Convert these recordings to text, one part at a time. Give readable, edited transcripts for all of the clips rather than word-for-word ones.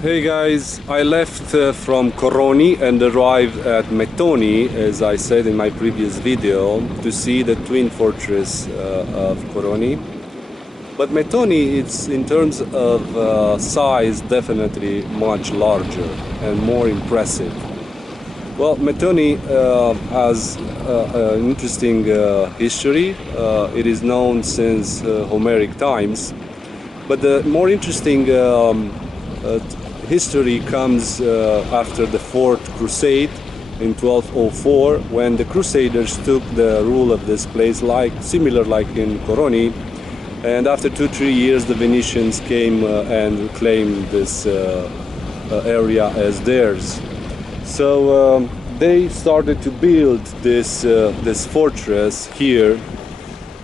Hey guys, I left from Coroni and arrived at Methoni, as I said in my previous video, to see the twin fortress of Coroni. But Methoni, it's in terms of size definitely much larger and more impressive. Well, Methoni has an interesting history. It is known since Homeric times, but the more interesting history comes after the Fourth Crusade in 1204, when the Crusaders took the rule of this place, similar like in Coroni, and after 2-3 years the Venetians came and claimed this area as theirs. So they started to build this fortress here.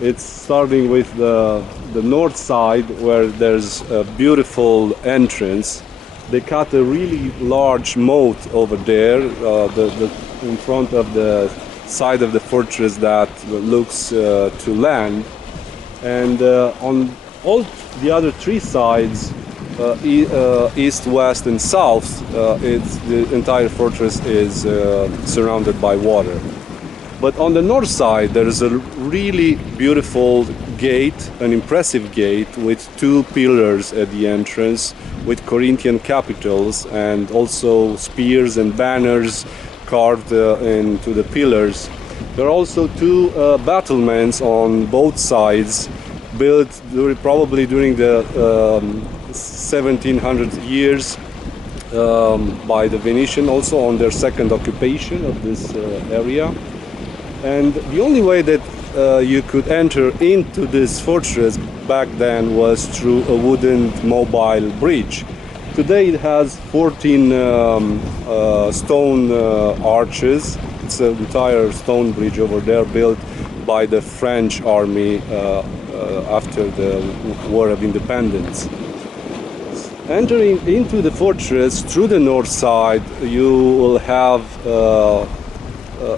It's starting with the north side, where there's a beautiful entrance. They cut a really large moat over there, in front of the side of the fortress that looks to land. And on all the other three sides, east, west and south, the entire fortress is surrounded by water. But on the north side there is a really beautiful gate, an impressive gate with two pillars at the entrance with Corinthian capitals, and also spears and banners carved into the pillars. There are also two battlements on both sides, built probably during the 1700 years by the Venetian, also on their second occupation of this area. And the only way that you could enter into this fortress back then was through a wooden mobile bridge. Today it has 14 stone arches. It's an entire stone bridge over there, built by the French army after the War of Independence. Entering into the fortress through the north side, you will have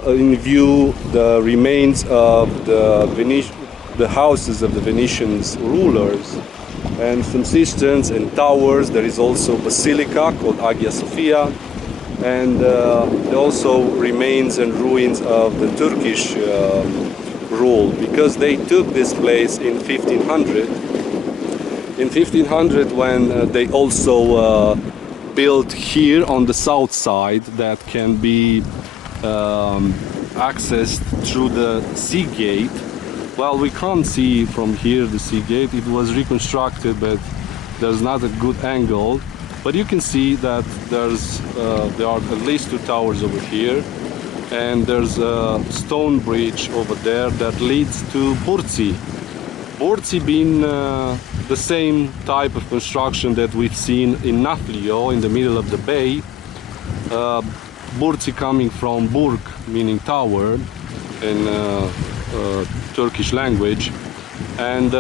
in view the remains of the houses of the Venetian rulers, and some cisterns and towers. There is also a basilica called Hagia Sophia, and there also remains and ruins of the Turkish rule, because they took this place in 1500. In 1500, when they also built here on the south side, that can be accessed through the sea gate. Well, we can't see from here the sea gate. It was reconstructed, but there's not a good angle. But you can see that there are at least two towers over here, and there's a stone bridge over there that leads to Bourtzi. Bourtzi being the same type of construction that we've seen in Nathlio, in the middle of the bay. Bourtzi coming from Burg, meaning tower in Turkish language, and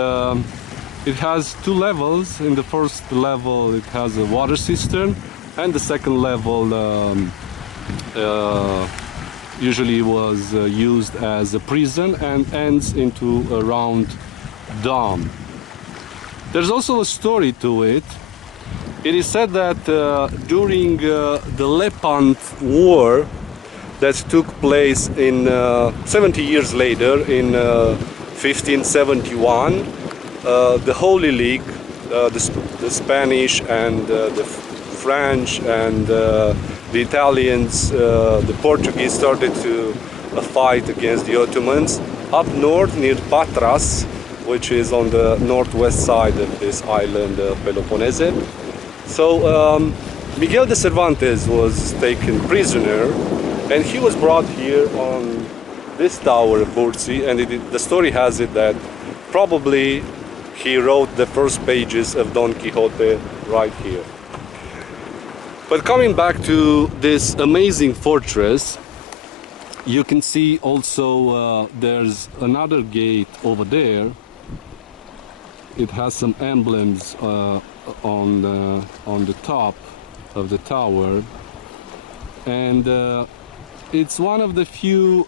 it has two levels. In the first level it has a water cistern, and the second level usually was used as a prison and ends into a round dome. There's also a story to it. It is said that during the Levant war that took place in 70 years later, in 1571, the Holy League, the Spanish and the French and the Italians, the Portuguese, started to fight against the Ottomans up north near Patras, which is on the northwest side of this island of Peloponnese. So Miguel de Cervantes was taken prisoner, and he was brought here on this tower of Bourtzi, and the story has it that probably he wrote the first pages of Don Quixote right here. But coming back to this amazing fortress, you can see also there's another gate over there. It has some emblems on the top of the tower, and it's one of the few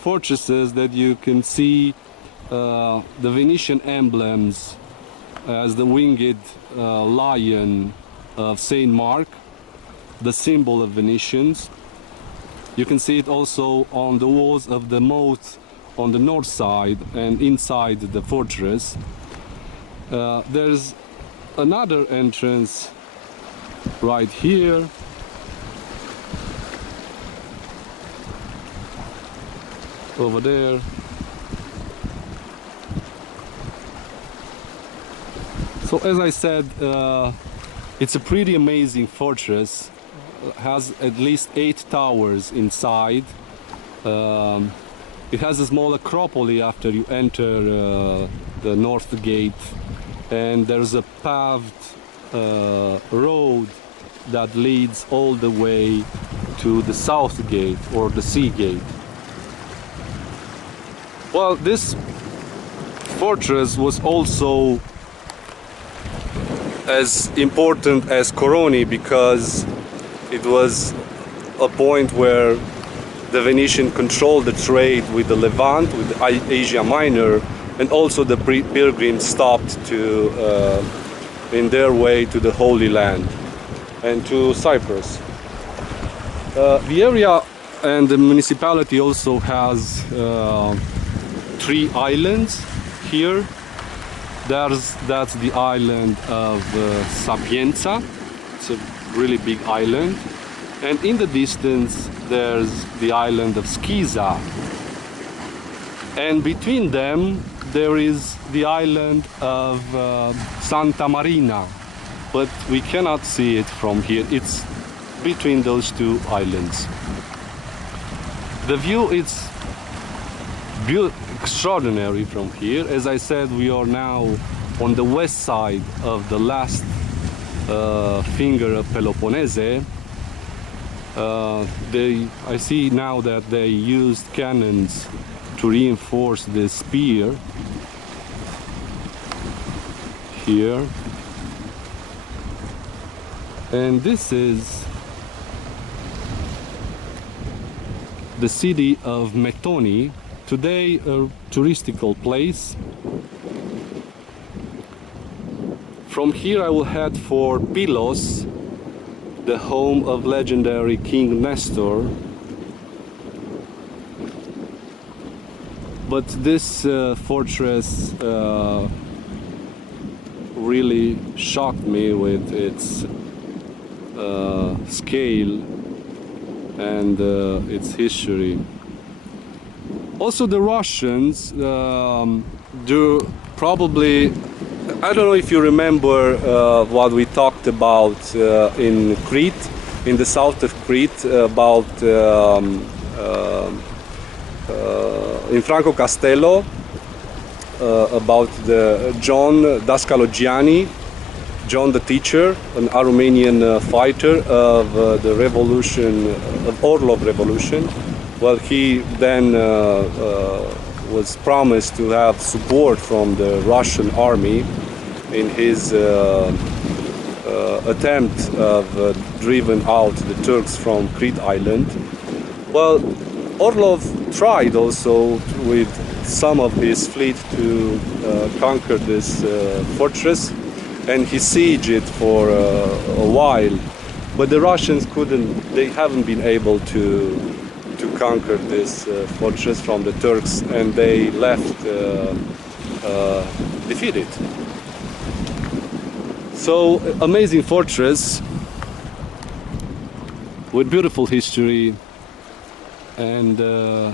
fortresses that you can see the Venetian emblems as the winged lion of Saint Mark, the symbol of Venetians. You can see it also on the walls of the moat on the north side and inside the fortress. There's another entrance right here. Over there. So as I said, it's a pretty amazing fortress. It has at least 8 towers inside. It has a small acropolis after you enter the north gate, and there's a paved road that leads all the way to the south gate or the sea gate. Well, this fortress was also as important as Coroni because it was a point where the Venetian controlled the trade with the Levant, with Asia Minor, and also the pilgrims stopped to in their way to the Holy Land and to Cyprus. The area and the municipality also has 3 islands here. That's the island of Sapienza. It's a really big island, and in the distance there's the island of Schiza, and between them there is the island of Santa Marina, but we cannot see it from here. It's between those 2 islands. The view is extraordinary from here. As I said, we are now on the west side of the last finger of Peloponnese. I see now that they used cannons to reinforce this spear here. And this is the city of Methoni, today a touristical place. From here I will head for Pylos, the home of legendary King Nestor. But this fortress really shocked me with its scale and its history. Also, the Russians do probably, I don't know if you remember what we talked about in Crete, in the south of Crete, about in Franco Castello, about the John Dascalogiani, John the Teacher, an Armenian fighter of the revolution, of Orlov revolution. Well, he then was promised to have support from the Russian army in his attempt of driving out the Turks from Crete Island. Well, Orlov tried also with some of his fleet to conquer this fortress, and he sieged it for a while, but the Russians they haven't been able to conquer this fortress from the Turks, and they left defeated. So, amazing fortress with beautiful history and a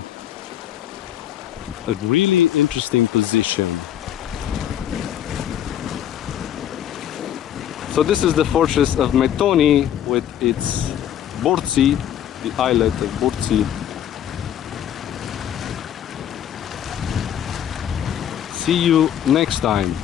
really interesting position. So this is the fortress of Methoni with its Bourtzi, the islet of Bourtzi. See you next time.